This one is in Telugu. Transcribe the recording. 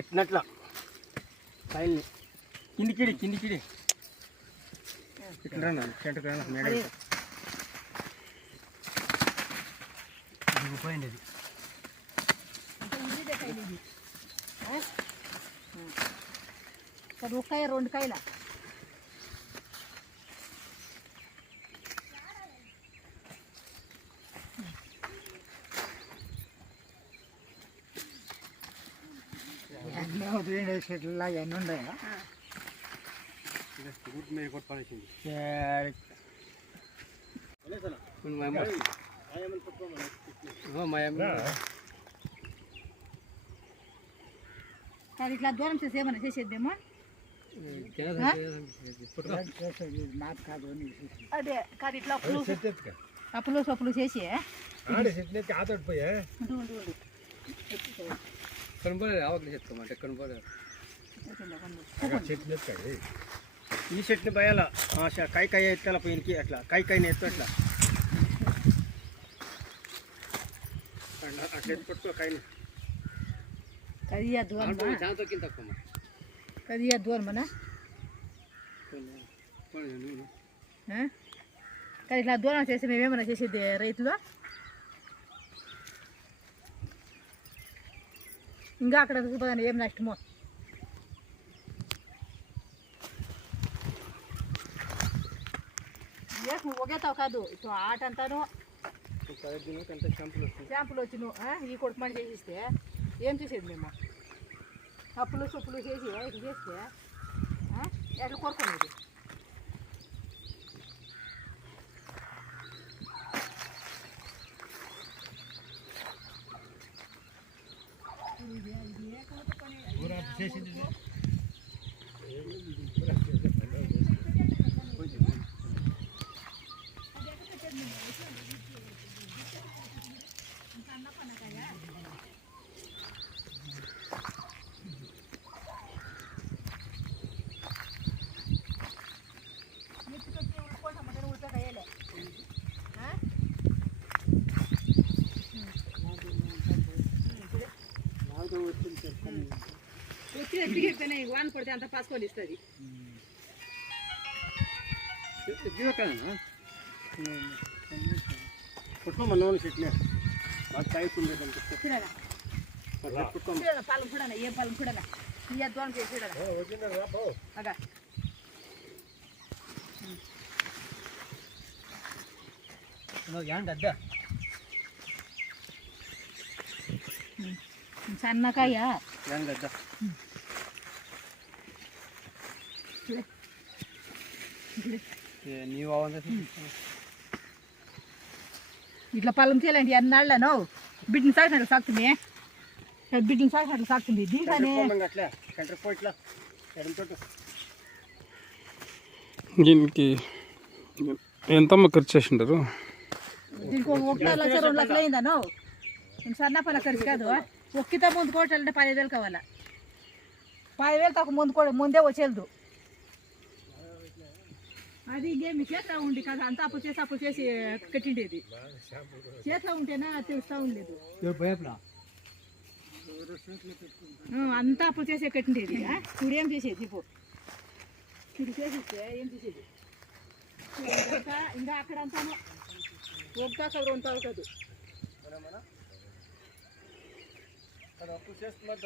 ఎట్టినట్లా పైన కిందికిడి ఇక్కడ సెంటర్ మేడ పోయింది అది ఒక కాయ 2 కాయల చెట్లా ఎన్ని ఉన్నాయా మీరు కొట్టుకోవాల్సింది ఇట్లా దూరం చేసి ఏమన్నా చేసేద్దేమో అదే కాదు ఇట్లా అప్పులు సప్పులు చేసి ఈ చెట్టుని భయాల కాయ ఎత్తాల పోయినకి అట్లా కాయని ఎత్తు అట్లా అట్లా ఎత్తు పట్టుకో కాయని కదియా దూరం మన కానీ ఇట్లా దూరం చేసి మేమేమన్నా చేసేది రైతుగా ఇంకా అక్కడ చూపదాన్ని ఏం నష్టమో ఒకేతావు కాదు ఆట అంతాను షాంపులు వచ్చి నువ్వు ఈ కొడుకు మని చేసిస్తే ఏం చేసేది మేము అప్పులు సొప్పులు చేసి ఇట్లా చేస్తే ఎట్లా కోరుకునేది వాన పడితే అంత పాసుకొని ఇస్తుంది పుట్టుకోమన్నా చెట్లే బాగా కాయకుండా పాలం కూడా ఏ పాలం కూడా దూరం చేసి అగా సన్నకాయ ఇట్లా పొలం చేయాలండి ఎన్నాళ్ళను బిడ్డని సాగినట్లు సాగుతుంది బిడ్డని సాగినట్లు సాగుతుంది దీనికి ఎంతమ్మ ఖర్చు చేసింటారు దీనికి 1 లక్ష 2 లక్షలు అయిందను సన్న పని ఖర్చు కాదు ఒక్కిత ముందు కోటాలంటే 10,000 కావాలా 10,000 తక్కువ ముందే వచ్చేది అది ఇంకేమి చేస్తూ ఉండి కదా అంతా అప్పు చేసి కట్టిండేది చేస్తూ ఉంటేనా తెలుస్తూ ఉండేది అంతా అప్పు చేసే కట్టిండేది ఇప్పుడు ఏం చేసేది ఇప్పుడు చేసిస్తే ఏం చేసేది ఇంకా అక్కడంతా ఒక్క 2 కాదు అప్పు చేస్తున్నారు